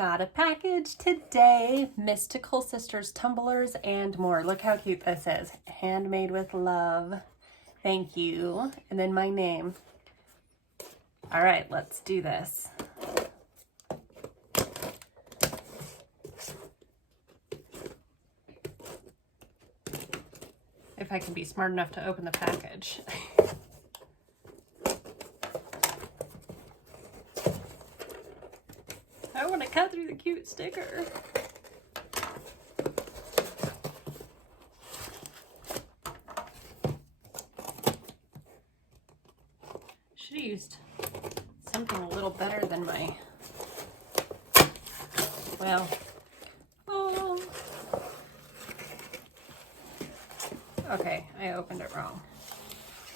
Got a package today. Mystical Sisters tumblers and more. Look how cute this is. Handmade with love. Thank you. And then my name. All right, let's do this. If I can be smart enough to open the package. I want to cut through the cute sticker. Should have used something a little better than my, well, oh. Okay, I opened it wrong.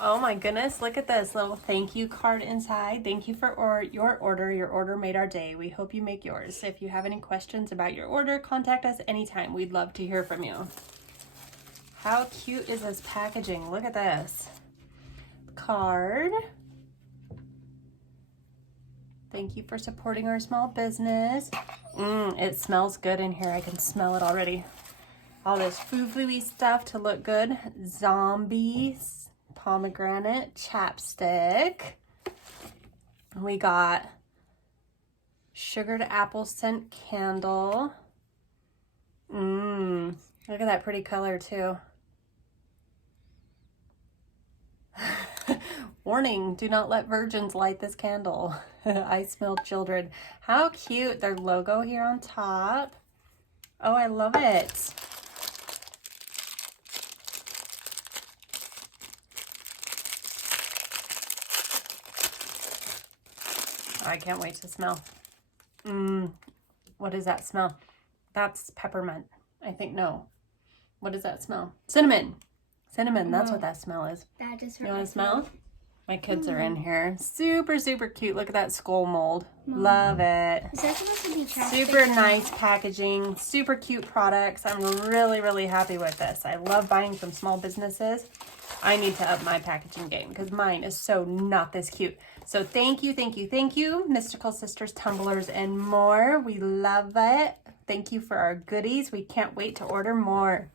Oh my goodness, look at this little thank you card inside. Thank you for your order. Your order made our day. We hope you make yours. If you have any questions about your order, contact us anytime. We'd love to hear from you. How cute is this packaging? Look at this. Card. Thank you for supporting our small business. It smells good in here. I can smell it already. All this foo-foo-y stuff to look good. Zombies. Pomegranate chapstick. We got sugared apple scent candle. Look at that pretty color too. Warning, do not let virgins light this candle. I smell children. How cute. Their logo here on top. Oh, I love it. I can't wait to smell. What does that smell? That's peppermint. I think, no. What does that smell? Cinnamon. Cinnamon, that's what that smell is. That just you want to smell? My kids are in here. Super, super cute. Look at that skull mold. Love it. Is that supposed to be super nice packaging. Super cute products. I'm really, really happy with this. I love buying from small businesses. I need to up my packaging game because mine is so not this cute. So thank you, thank you, thank you. Mystical Sisters tumblers and more. We love it. Thank you for our goodies. We can't wait to order more.